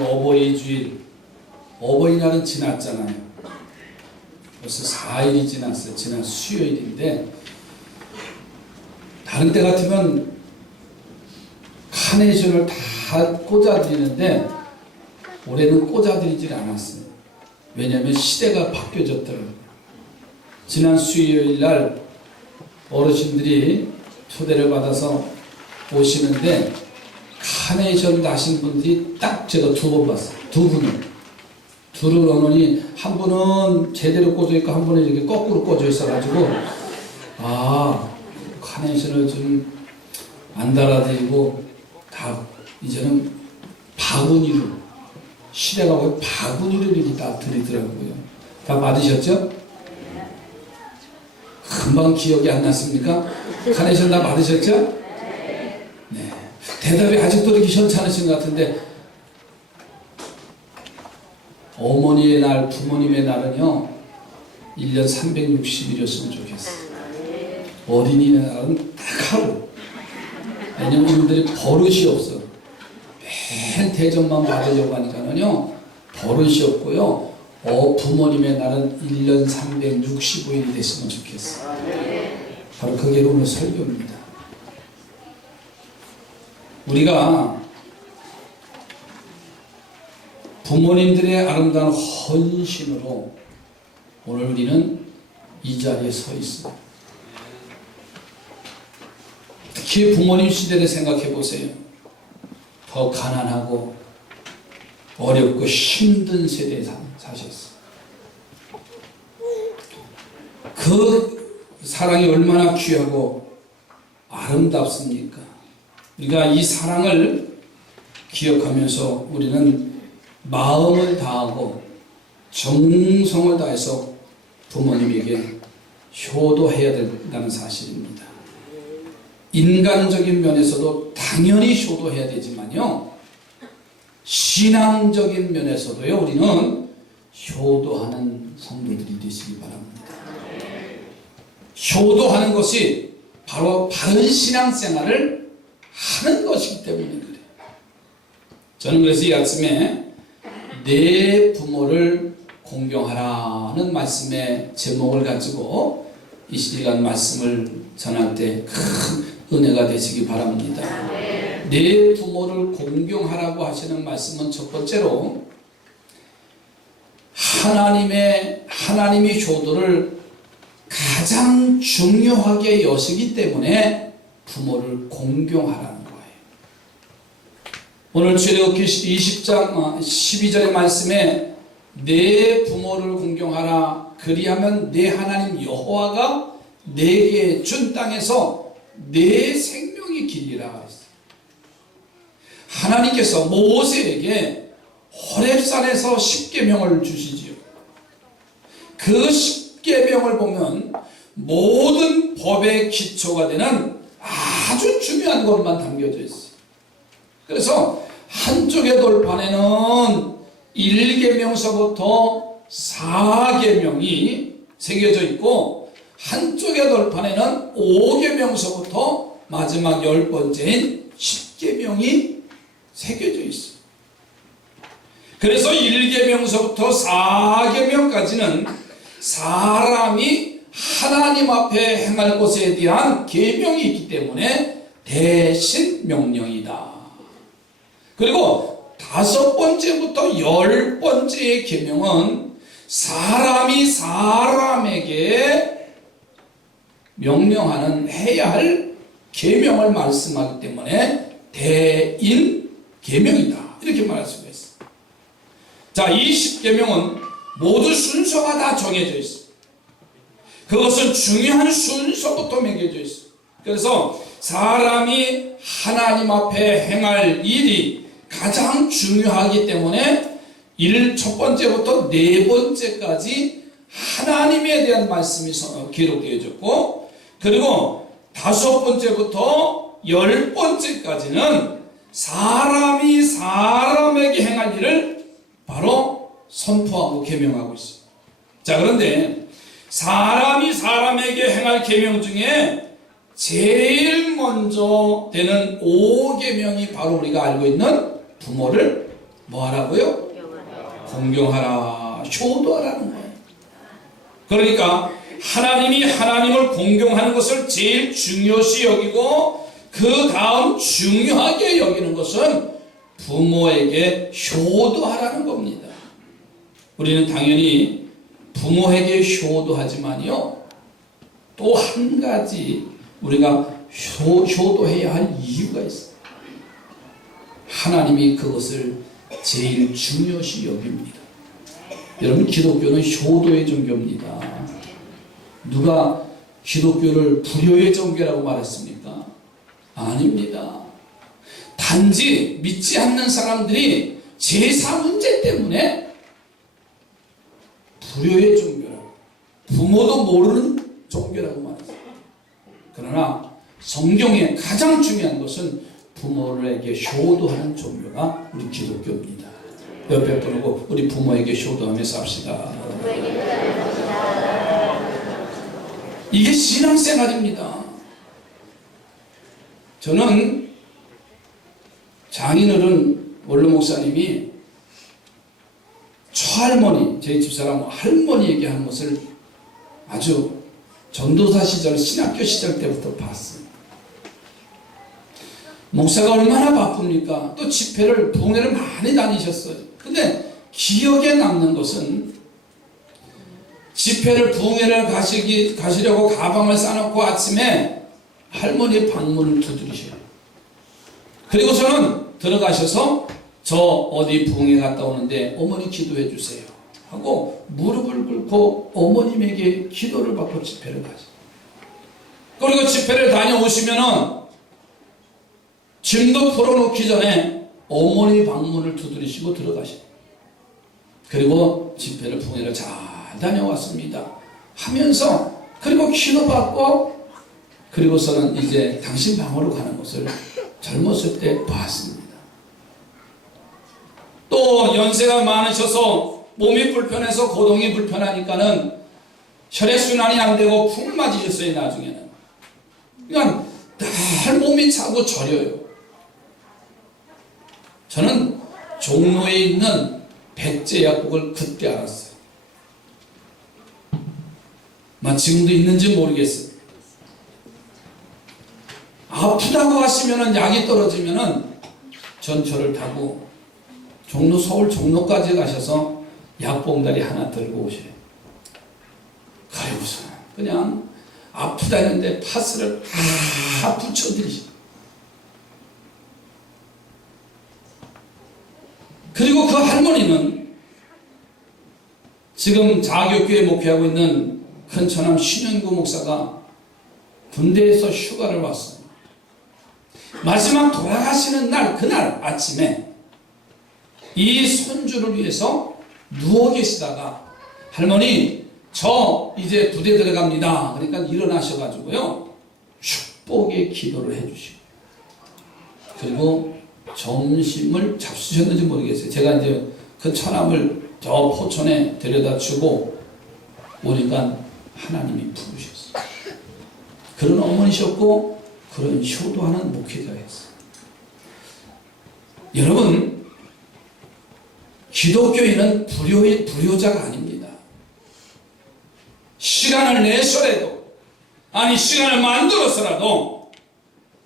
어버이 주일, 어버이날은 지났잖아요. 벌써 4일이 지났어요. 지난 수요일인데, 다른 때 같으면 카네이션을 다 꽂아드리는데 올해는 꽂아드리질 않았어요. 왜냐하면 시대가 바뀌어졌더라고요. 지난 수요일날 어르신들이 초대를 받아서 오시는데 카네이션 다신 분들이 딱 제가 2번 봤어요. 2분을. 둘을 넣으니 한 분은 제대로 꽂아 있고 한 분은 이렇게 거꾸로 꽂아 있어가지고, 아, 카네이션을 좀 안 달아드리고 다 이제는 바구니로, 시대가 왜 바구니로 이렇게 다 드리더라고요. 다 받으셨죠? 금방 기억이 안 났습니까? 카네이션 다 받으셨죠? 네. 대답이 아직도 이렇게 현찮으신 것 같은데, 어머니의 날, 부모님의 날은요 1년 360일이었으면 좋겠어요. 어린이의 날은 딱 하루. 왜냐면 이분들이 버릇이 없어. 매일 대접만 받으려고 하니까는요 버릇이 없고요. 부모님의 날은 1년 365일이 됐으면 좋겠어요. 바로 그게 오늘 설교입니다. 우리가 부모님들의 아름다운 헌신으로 오늘 우리는 이 자리에 서 있어요. 특히 부모님 시대를 생각해 보세요. 더 가난하고 어렵고 힘든 세대에 사셨어요. 그 사랑이 얼마나 귀하고 아름답습니까? 우리가 이 사랑을 기억하면서 우리는 마음을 다하고 정성을 다해서 부모님에게 효도해야 된다는 사실입니다. 인간적인 면에서도 당연히 효도해야 되지만요, 신앙적인 면에서도요, 우리는 효도하는 성도들이 되시기 바랍니다. 효도하는 것이 바로 바른 신앙생활을 하는 것이기 때문에 그래요. 저는 그래서 이 아침에 내 부모를 공경하라는 말씀의 제목을 가지고 이 시간 말씀을 전할 때 큰 은혜가 되시기 바랍니다. 내 부모를 공경하라고 하시는 말씀은 첫 번째로 하나님이 효도를 가장 중요하게 여시기 때문에 부모를 공경하라는 거예요. 오늘 출애굽기 20장 12절의 말씀에 내 부모를 공경하라, 그리하면 내 하나님 여호와가 내게 준 땅에서 내 생명이 길리라 했어요. 하나님께서 모세에게 호렙산에서 십계명을 주시지요. 그 십계명을 보면 모든 법의 기초가 되는 아주 중요한 것만 담겨져 있어요. 그래서 한쪽의 돌판에는 1계명서부터 4계명이 새겨져 있고, 한쪽의 돌판에는 5계명서부터 마지막 10번째인 10계명이 새겨져 있어요. 그래서 1계명서부터 4계명까지는 사람이 하나님 앞에 행할 것에 대한 계명이 있기 때문에 대신 명령이다. 그리고 5번째부터 10번째의 계명은 사람이 사람에게 명령하는, 해야 할 계명을 말씀하기 때문에 대인 계명이다, 이렇게 말할 수가 있어요. 자, 이 10계명은 모두 순서가 다 정해져 있어요. 그것은 중요한 순서부터 매겨져 있어요. 그래서 사람이 하나님 앞에 행할 일이 가장 중요하기 때문에 첫 번째부터 4번째까지 하나님에 대한 말씀이 기록되어졌고, 그리고 5번째부터 10번째까지는 사람이 사람에게 행할 일을 바로 선포하고 계명하고 있어요. 자, 그런데 사람이 사람에게 행할 계명 중에 제일 먼저 되는 5계명이 바로 우리가 알고 있는 부모를 뭐 하라고요? 공경하라, 효도하라는 거예요. 그러니까 하나님이 하나님을 공경하는 것을 제일 중요시 여기고 그 다음 중요하게 여기는 것은 부모에게 효도하라는 겁니다. 우리는 당연히 부모에게 효도하지만요, 또 한 가지 우리가 효도해야 할 이유가 있어요. 하나님이 그것을 제일 중요시 여깁니다. 여러분, 기독교는 효도의 종교입니다. 누가 기독교를 불효의 종교라고 말했습니까? 아닙니다. 단지 믿지 않는 사람들이 제사 문제 때문에 불효의 종교라고, 부모도 모르는 종교라고 말했어요. 그러나 성경에 가장 중요한 것은 부모에게 효도하는 종교가 우리 기독교입니다. 옆에 분하고 우리 부모에게 효도하며 삽시다. 이게 신앙생활입니다. 저는 장인어른 원로 목사님이 처할머니, 제 집사람 할머니에게 하는 것을 아주 전도사 시절, 신학교 시절 때부터 봤어요. 목사가 얼마나 바쁩니까? 또 집회를, 부흥회를 많이 다니셨어요. 근데 기억에 남는 것은 집회를, 부흥회를 가시려고 가방을 싸놓고 아침에 할머니 방문을 두드리셔요. 그리고서는 들어가셔서 저 어디 부흥회 갔다 오는데 어머니 기도해 주세요 하고 무릎을 꿇고 어머님에게 기도를 받고 집회를 가죠. 그리고 집회를 다녀오시면은 짐도 풀어놓기 전에 어머니 방문을 두드리시고 들어가셔요. 그리고 집회를, 부흥회를 잘 다녀왔습니다 하면서, 그리고 기도받고, 그리고서는 이제 당신 방으로 가는 것을 젊었을 때 봤습니다. 또 연세가 많으셔서 몸이 불편해서 고동이 불편하니까는 혈액순환이 안 되고 푹 맞으셨어요. 나중에는 그냥 늘 몸이 차고 저려요. 저는 종로에 있는 백제약국을 그때 알았어요. 지금도 있는지 모르겠어요. 아프다고 하시면은, 약이 떨어지면은 전철을 타고 서울 종로까지 가셔서 약봉다리 하나 들고 오셔요. 그리고서 그냥 아프다는데 파스를 다 붙여드리셔. 그리고 그 할머니는 지금 자교교에 목회하고 있는 큰처남 신현구 목사가 군대에서 휴가를 왔어요. 마지막 돌아가시는 날, 그날 아침에 이 손주를 위해서 누워 계시다가 할머니 저 이제 부대 들어갑니다. 그러니까 일어나셔가지고요 축복의 기도를 해주시고, 그리고 점심을 잡수셨는지 모르겠어요. 제가 이제 그 처남을 저 포천에 데려다 주고 오니까 하나님이 부르셨어요. 그런 어머니셨고 그런 효도하는 목회자였어요. 여러분, 기독교인은 불효자가 아닙니다. 시간을 내서라도, 아니 시간을 만들어서라도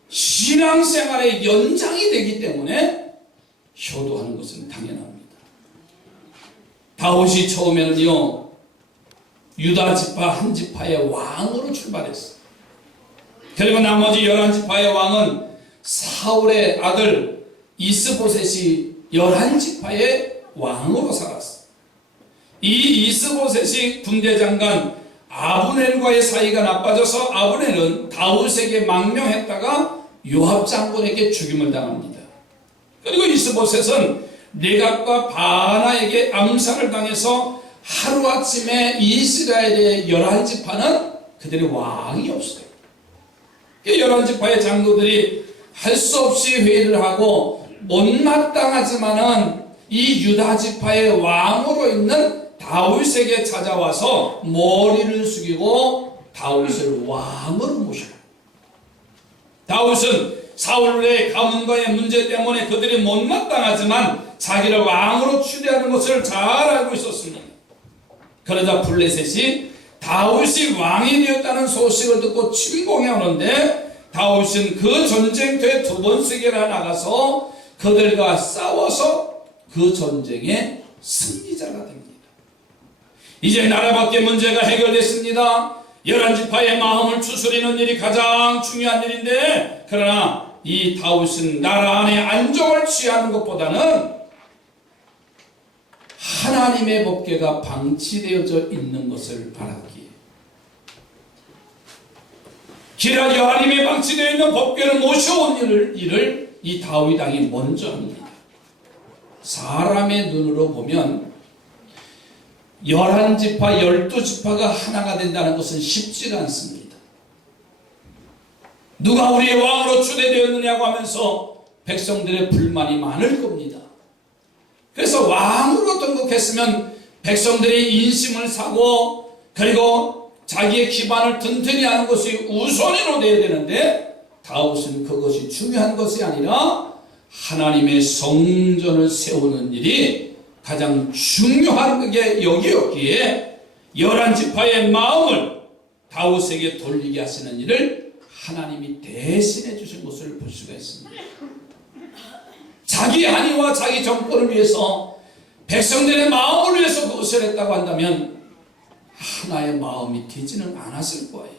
신앙생활의 연장이 되기 때문에 효도하는 것은 당연합니다. 다윗이 처음에는요 유다 지파 한 지파의 왕으로 출발했어요. 그리고 나머지 11지파의 왕은 사울의 아들 이스보셋이 11지파의 왕으로 살았어요. 이 이스보셋이 군대장관 아브넬과의 사이가 나빠져서 아브넬은 다윗에게 망명했다가 요압 장군에게 죽임을 당합니다. 그리고 이스보셋은 네갑과 바나에게 암살을 당해서 하루아침에 이스라엘의 11지파는 그들이 왕이 없어요. 11지파의 장로들이 할 수 없이 회의를 하고 못마땅하지만은 이 유다 지파의 왕으로 있는 다윗에게 찾아와서 머리를 숙이고 다윗을 왕으로 모셔요. 다윗은 사울의 가문과의 문제 때문에 그들이 못마땅하지만 자기를 왕으로 추대하는 것을 잘 알고 있었습니다. 그러자 블레셋이 다윗이 왕이 되었다는 소식을 듣고 침공해 오는데 다윗은 그 전쟁터에 두 번씩이나 나가서 그들과 싸워서 그 전쟁의 승리자가 됩니다. 이제 나라 밖의 문제가 해결됐습니다. 11지파의 마음을 추스리는 일이 가장 중요한 일인데, 그러나 이 다윗은 나라 안에 안정을 취하는 것보다는 하나님의 법궤가 방치되어져 있는 것을 바랐기에, 기라기 하나님의 방치되어 있는 법궤를 모셔온 일을 이 다윗 왕이 먼저 합니다. 사람의 눈으로 보면 11지파, 12지파가 하나가 된다는 것은 쉽지가 않습니다. 누가 우리의 왕으로 추대되었느냐고 하면서 백성들의 불만이 많을 겁니다. 그래서 왕으로 등극했으면 백성들의 인심을 사고 그리고 자기의 기반을 든든히 하는 것이 우선으로 되어야 되는데, 다윗은 그것이 중요한 것이 아니라 하나님의 성전을 세우는 일이 가장 중요하게 여기었기에 11지파의 마음을 다윗에게 돌리게 하시는 일을 하나님이 대신해 주신 것을 볼 수가 있습니다. 자기 안위와 자기 정권을 위해서, 백성들의 마음을 위해서 그것을 했다고 한다면 하나의 마음이 되지는 않았을 거예요.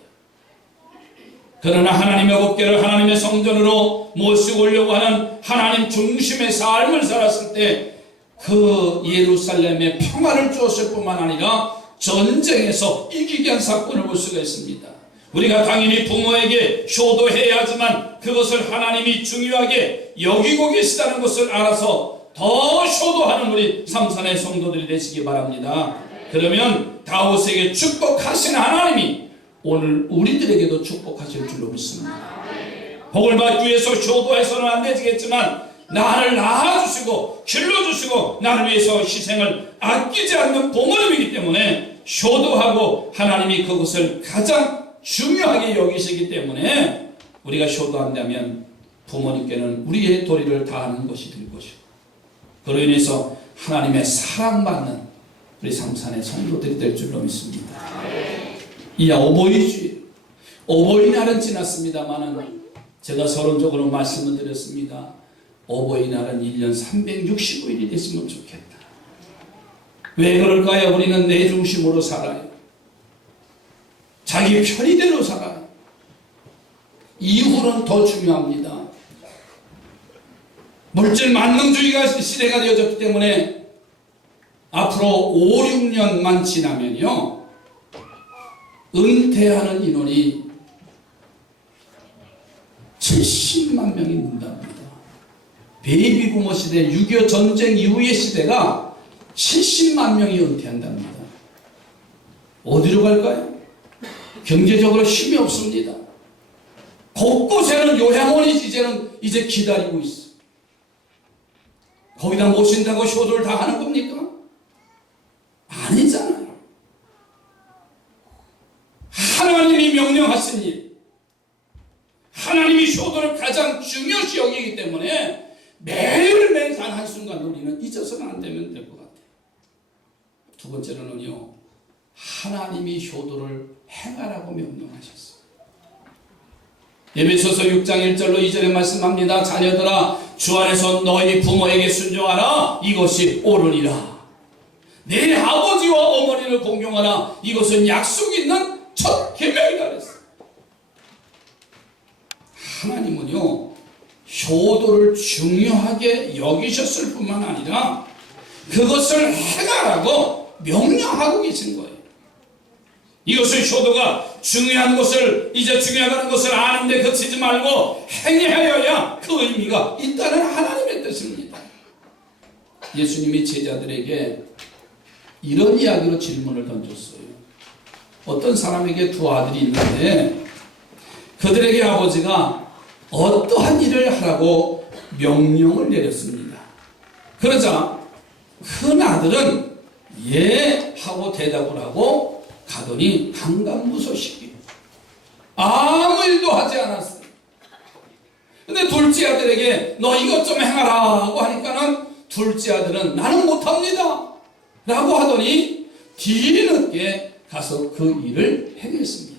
그러나 하나님의 법궤를 하나님의 성전으로 모시고 오려고 하는 하나님 중심의 삶을 살았을 때 그 예루살렘에 평화를 주었을 뿐만 아니라 전쟁에서 이기게 한 사건을 볼 수가 있습니다. 우리가 당연히 부모에게 효도해야 하지만 그것을 하나님이 중요하게 여기고 계시다는 것을 알아서 더 효도하는 우리 삼산의 성도들이 되시기 바랍니다. 그러면 다윗에게 축복하신 하나님이 오늘 우리들에게도 축복하실 줄로 믿습니다. 복을 받기 위해서 효도해서는 안 되겠지만 나를 낳아주시고 길러주시고 나를 위해서 희생을 아끼지 않는 부모님이기 때문에 효도하고 하나님이 그것을 가장 중요하게 여기시기 때문에 우리가 효도한다면 부모님께는 우리의 도리를 다하는 것이 될 것이고, 그로 인해서 하나님의 사랑받는 우리 삼산의 성도들이 될 줄로 믿습니다. 이야 어버이주일, 어버이날은 지났습니다만은 제가 서론적으로 말씀을 드렸습니다. 어버이날은 1년 365일이 됐으면 좋겠다. 왜 그럴까요? 우리는 내 중심으로 살아요. 자기 편의대로 살아요. 이후는 더 중요합니다. 물질 만능주의가 시대가 되어졌기 때문에 앞으로 5, 6년만 지나면요, 은퇴하는 인원이 70만 명이 는답니다. 베이비부모 시대, 6.25 전쟁 이후의 시대가 70만 명이 은퇴한답니다. 어디로 갈까요? 경제적으로 힘이 없습니다. 곳곳에는 요양원이 이제 기다리고 있어. 거기다 모신다고 효도를 다 하는 겁니까? 아니잖아요. 하나님이 명령하신 일, 하나님이 효도를 가장 중요시 여기기 때문에 매일매일 단 한순간 우리는 잊어서는 안 되면 될 것 같아요. 두 번째로는요, 하나님이 효도를 행하라고 명령하셨어요. 에베소서 6장 1절로 2절에 말씀합니다. 자녀들아, 주 안에서 너희 부모에게 순종하라. 이것이 옳으니라. 내 아버지와 어머니를 공경하라. 이것은 약속 있는 첫 계명이다 그랬어요. 하나님은요, 효도를 중요하게 여기셨을 뿐만 아니라 그것을 행하라고 명령하고 계신 거예요. 이것을 효도가 중요한 것을, 이제 중요하다는 것을 아는데 그치지 말고 행해야야 그 의미가 있다는 하나님의 뜻입니다. 예수님이 제자들에게 이런 이야기로 질문을 던졌어요. 어떤 사람에게 두 아들이 있는데 그들에게 아버지가 어떠한 일을 하라고 명령을 내렸습니다. 그러자 큰 아들은 예 하고 대답을 하고 가더니 강간무소식이 아무 일도 하지 않았어요. 근데 둘째 아들에게 너 이것 좀 행하라 하고 하니까는 둘째 아들은 나는 못합니다 라고 하더니 뒤늦게 가서 그 일을 행했습니다.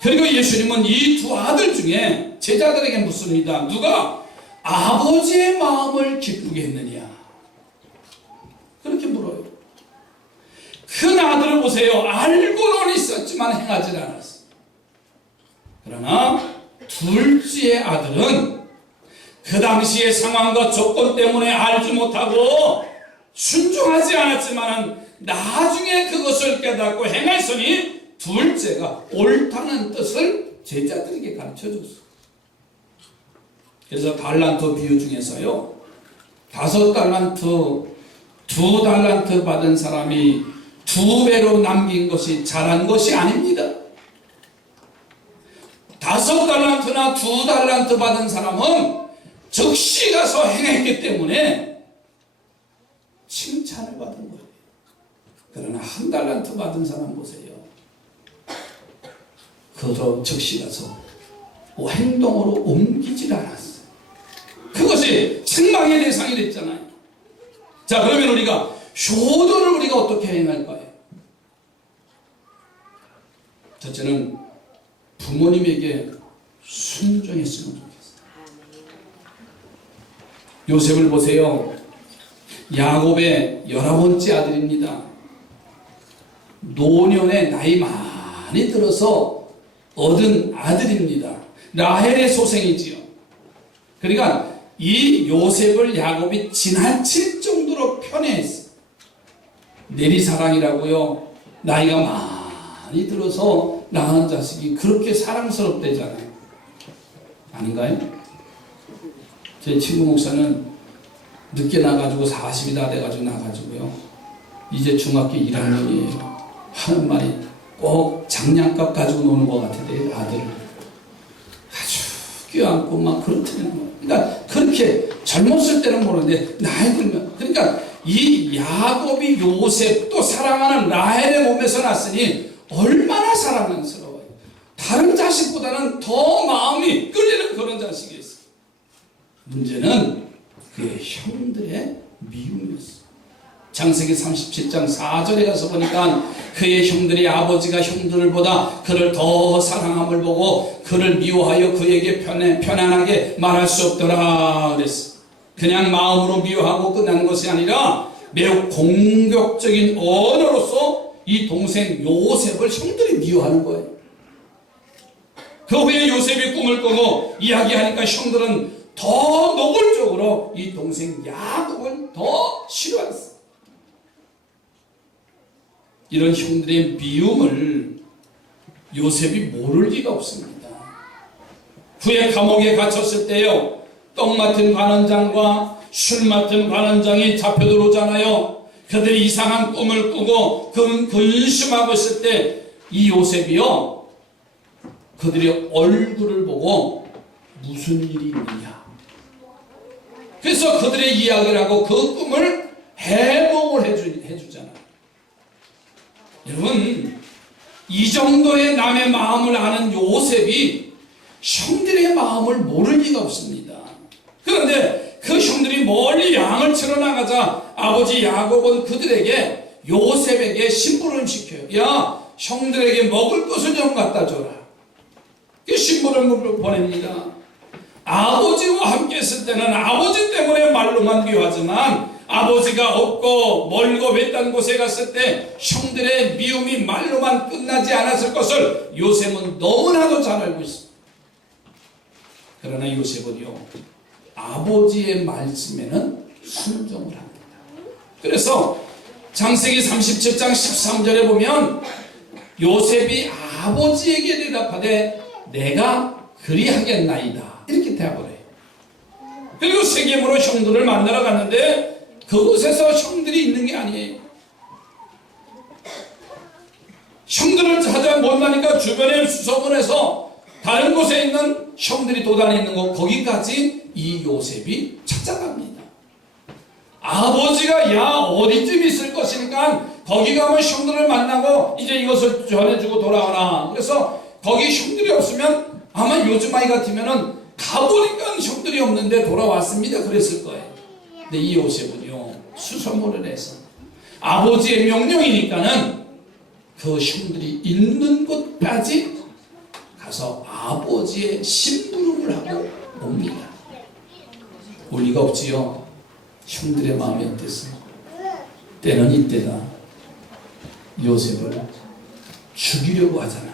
그리고 예수님은 이 두 아들 중에 제자들에게 묻습니다. 누가 아버지의 마음을 기쁘게 했느냐? 그렇게 물어요. 큰 아들을 보세요. 알고는 있었지만 행하지 않았어요. 그러나 둘째 아들은 그 당시의 상황과 조건 때문에 알지 못하고 순종하지 않았지만 나중에 그것을 깨닫고 행했으니 둘째가 옳다는 뜻을 제자들에게 가르쳐줬어요. 그래서 달란트 비유 중에서요, 5달란트, 2달란트 받은 사람이 2배로 남긴 것이 잘한 것이 아닙니다. 5달란트나 2달란트 받은 사람은 즉시 가서 행했기 때문에 칭찬을 받은 거예요. 그러나 1달란트 받은 사람 보세요. 그것도 즉시 가서 행동으로 옮기질 않았어요. 그것이 책망의 대상이 됐잖아요. 자, 그러면 우리가 효도를 우리가 어떻게 행할까요? 첫째는 부모님에게 순종했으면 좋겠어요. 요셉을 보세요. 야곱의 19번째 아들입니다. 노년의 나이 많이 들어서 얻은 아들입니다. 라헬의 소생이지요. 그러니까 이 요셉을 야곱이 지나칠 정도로 편애했어요. 내리사랑이라고요. 나이가 많이 들어서 낳은 자식이 그렇게 사랑스럽대잖아요. 아닌가요? 제 친구 목사는 늦게 나가지고 40이 다 돼가지고 나가지고요. 이제 중학교 1학년이에요. 하는 말이 꼭 장난감 가지고 노는 것 같은데 아들을 아주 껴안고 막 그렇다는 거예요. 그러니까 그렇게 젊었을 때는 모르는데 나이 들면, 그러니까 이 야곱이 요셉도 사랑하는 라헬의 몸에서 났으니 얼마나 사랑스러워요. 다른 자식보다는 더 마음이 끌리는 그런 자식이었어요. 문제는 그의 형들의 미움이었어요. 창세기 37장 4절에 가서 보니까 그의 형들이 아버지가 형들보다 그를 더 사랑함을 보고 그를 미워하여 그에게 편안하게 말할 수 없더라 그랬어. 그냥 마음으로 미워하고 끝나는 것이 아니라 매우 공격적인 언어로서 이 동생 요셉을 형들이 미워하는 거예요. 그 후에 요셉이 꿈을 꾸고 이야기하니까 형들은 더 노골적으로 이 동생 야곱을 더 싫어했어요. 이런 형들의 미움을 요셉이 모를 리가 없습니다. 후에 감옥에 갇혔을 때요, 떡 맡은 관원장과 술 맡은 관원장이 잡혀 들어오잖아요. 그들이 이상한 꿈을 꾸고 근심하고 있을 때 이 요셉이요, 그들의 얼굴을 보고 무슨 일이 있느냐, 그래서 그들의 이야기를 하고 그 꿈을 해몽을 해주잖아요. 여러분, 이 정도의 남의 마음을 아는 요셉이 형들의 마음을 모를 리가 없습니다. 그런데 그 형들이 멀리 양을 치러 나가자 아버지 야곱은 그들에게 요셉에게 심부름 시켜요. 야, 형들에게 먹을 것을 좀 갖다 줘라. 그 심부름을 보냅니다. 아버지와 함께 있을 때는 아버지 때문에 말로만 미워하지만 아버지가 없고 멀고 외딴 곳에 갔을 때 형들의 미움이 말로만 끝나지 않았을 것을 요셉은 너무나도 잘 알고 있습니다. 그러나 요셉은요, 아버지의 말씀에는 순종을 합니다. 그래서 창세기 37장 13절에 보면 요셉이 아버지에게 대답하되 내가 그리하겠나이다 이렇게 대답을 해요. 그리고 세겜으로 형들을 만나러 갔는데 그곳에서 형들이 있는 게 아니에요. 형들을 찾아 못 나니까 주변에 수소문해서 다른 곳에 있는 형들이 도단에 있는 곳, 거기까지 이 요셉이 찾아갑니다. 아버지가 야 어디쯤 있을 것이니까 거기 가면 형들을 만나고 이제 이것을 전해주고 돌아오라. 그래서 거기 형들이 없으면 아마 요즘 아이 같으면은 가보니까 형들이 없는데 돌아왔습니다 그랬을 거예요. 근데 이 요셉은요 수소문을 해서 아버지의 명령이니까는 그 형들이 있는 곳까지 가서 아버지의 심부름을 하고 옵니다. 올 리가 없지요. 형들의 마음이 어땠어요? 때는 이때다. 요셉을 죽이려고 하잖아요.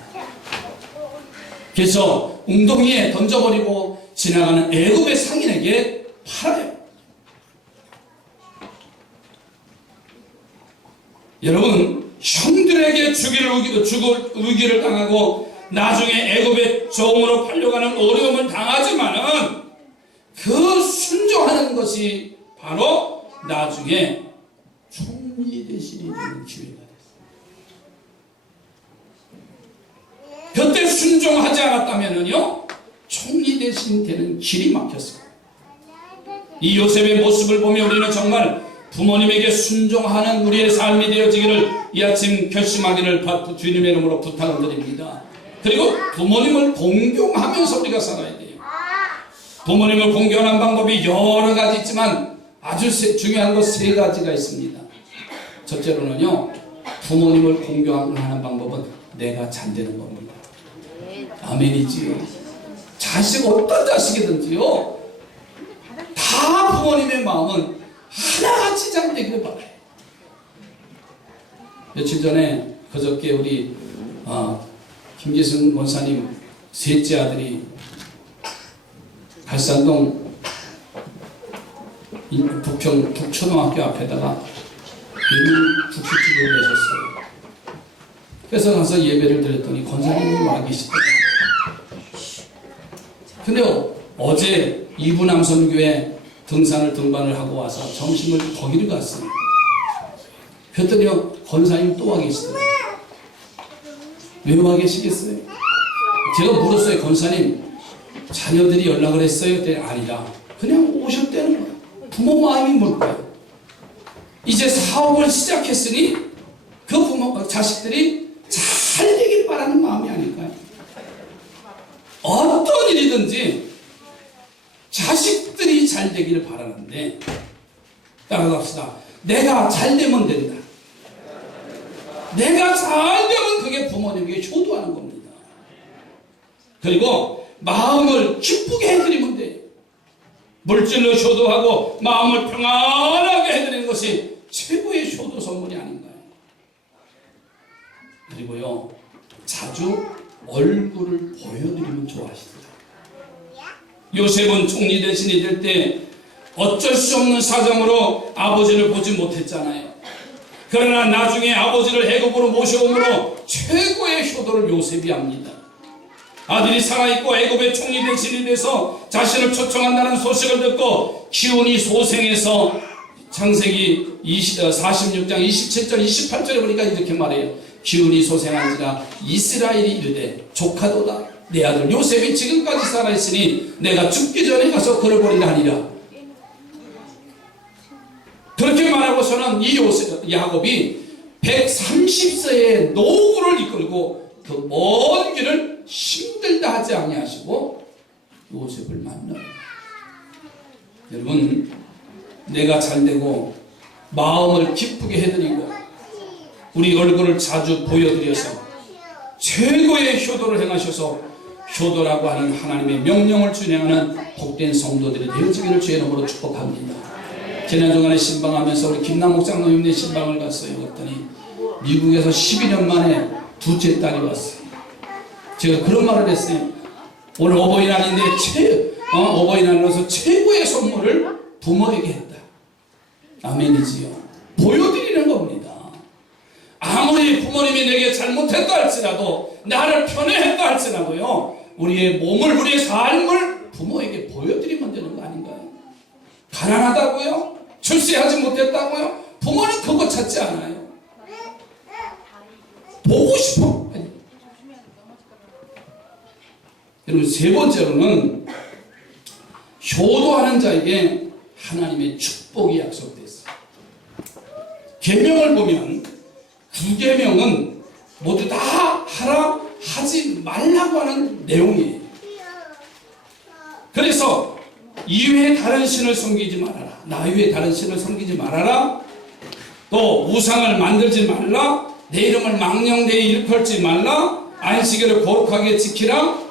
그래서 웅덩이에 던져버리고 지나가는 애굽의 상인에게 팔아요. 여러분, 형들에게 죽을 위기를 당하고 나중에 애굽의 종으로 팔려가는 어려움을 당하지만은 그 순종하는 것이 바로 나중에 총리 대신이 되는 기회가 됐어요. 그때 순종하지 않았다면은요 총리 대신 되는 길이 막혔어요. 이 요셉의 모습을 보며 우리는 정말 부모님에게 순종하는 우리의 삶이 되어지기를 이 아침 결심하기를 주님의 이름으로 부탁을 드립니다. 그리고 부모님을 공경하면서 우리가 살아야 돼요. 부모님을 공경하는 방법이 여러 가지 있지만 아주 중요한 것 세 가지가 있습니다. 첫째로는요, 부모님을 공경하는 방법은 내가 잘 되는 겁니다. 아멘이지요. 자식, 어떤 자식이든지요, 다 부모님의 마음은 하나같이 잘 되기를 바라요. 며칠 전에 그저께 우리 김기승 원사님 셋째 아들이 갈산동 북초등학교 앞에다가 국식집을 내셨어요. 그래서 가서 예배를 드렸더니 권사님이 와 계시더라고요. 근데 어제 이부남선교회 등반을 하고 와서 점심을 거기를 갔어요. 그랬더니 권사님 또 와 계시더라고요. 왜 와 계시겠어요? 제가 물었어요. 권사님, 자녀들이 연락을 했어요? 그랬더니 아니라 그냥 오셨다는 거예요. 부모 마음이 뭘까요? 이제 사업을 시작했으니 그 자식들이 잘 되길 바라는 마음이 아닐까요? 어떤 일이든지 자식들이 잘 되기를 바라는데, 따라갑시다. 내가 잘 되면 된다. 내가 잘 되면 그게 부모님에게 효도하는 겁니다. 그리고 마음을 기쁘게 해드리면 돼요. 물질로 효도하고 마음을 평안하게 해드리는 것이 최고의 효도 선물이 아닌가요? 그리고요, 자주 얼굴을 보여드리면 좋아하시더라고요. 요셉은 총리 대신이 될 때 어쩔 수 없는 사정으로 아버지를 보지 못했잖아요. 그러나 나중에 아버지를 애굽으로 모셔오므로 최고의 효도를 요셉이 합니다. 아들이 살아있고 애굽의 총리 대신이 돼서 자신을 초청한다는 소식을 듣고 기온이 소생해서 창세기 46장 27절 28절에 보니까 이렇게 말해요. 기온이 소생한지라 이스라엘이 이르되 조카도다. 내 아들 요셉이 지금까지 살아있으니 내가 죽기 전에 가서 그를 보리라 하니라. 그렇게 말하고서는 이 야곱이 130세의 노후를 이끌고 그 먼 길을 힘들다 하지 아니하시고 요셉을 만나요. 여러분, 내가 잘되고 마음을 기쁘게 해드리고 우리 얼굴을 자주 보여드려서 최고의 효도를 행하셔서 효도라고 하는 하나님의 명령을 준행하는 복된 성도들이 되어지기를 주의 이름으로 축복합니다. 지난 주간에 신방하면서 우리 김남옥 장로님네 신방을 갔어요. 그랬더니 미국에서 12년 만에 둘째 딸이 왔어요. 제가 그런 말을 했어요. 오늘 어버이날인데 어버이날로서 최고의 선물을 부모에게 했다. 아멘이지요. 보여드리는 겁니다. 아무리 부모님이 내게 잘못했다 할지라도, 나를 편애했다 할지라도요, 우리의 몸을, 우리의 삶을 부모에게 보여드리면 되는 거 아닌가요? 가난하다고요? 출세하지 못했다고요? 부모는 그거 찾지 않아요. 보고 싶어. 아니. 여러분, 세 번째로는 효도하는 자에게 하나님의 축복이 약속됐어요. 계명을 보면 9계명은 모두 다 하라, 하지 말라고 하는 내용이에요. 그래서 이외에 다른 신을 섬기지 말아라. 나 외에 다른 신을 섬기지 말아라. 또 우상을 만들지 말라. 내 이름을 망령되이 일컬지 말라. 안식일을 거룩하게 지키라.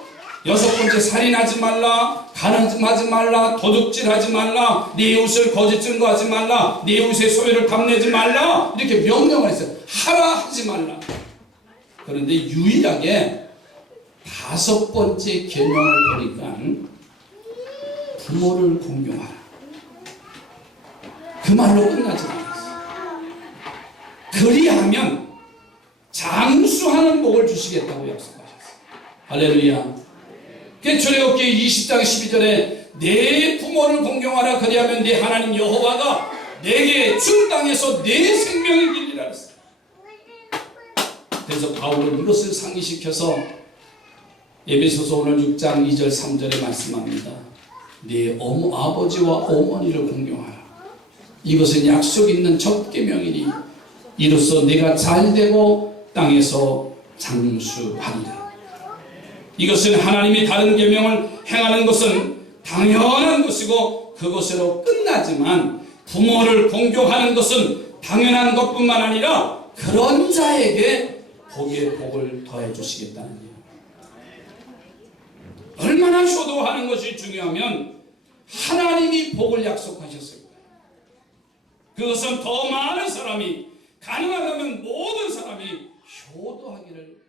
6번째, 살인하지 말라. 간음하지 말라. 도둑질하지 말라. 네 이웃을 거짓 증거하지 말라. 네 이웃의 소유를 탐내지 말라. 이렇게 명령을 했어요. 하라 하지 말라. 그런데 유일하게 5번째 계명을 보니까 부모를 공경하라. 그 말로 끝나지 않았어요. 그리하면 장수하는 복을 주시겠다고 약속하셨어요. 할렐루야. 출애굽기 20장 12절에 내 부모를 공경하라. 그리하면 네 하나님 여호와가 내게 준 땅에서 내 생명이 길리라 했어요. 그래서 바울은 이것을 상기시켜서 에베소서 오늘 6장 2절 3절에 말씀합니다. 네 아버지와 어머니를 공경하라. 이것은 약속 있는 첫 계명이니 이로써 네가 잘되고 땅에서 장수하리라. 이것은 하나님이 다른 계명을 행하는 것은 당연한 것이고 그것으로 끝나지만 부모를 공경하는 것은 당연한 것뿐만 아니라 그런 자에게 복의 복을 더해 주시겠다는 이야기. 얼마나 효도하는 것이 중요하면 하나님이 복을 약속하셨을 거예요. 그것은 더 많은 사람이, 가능하다면 모든 사람이 효도하기를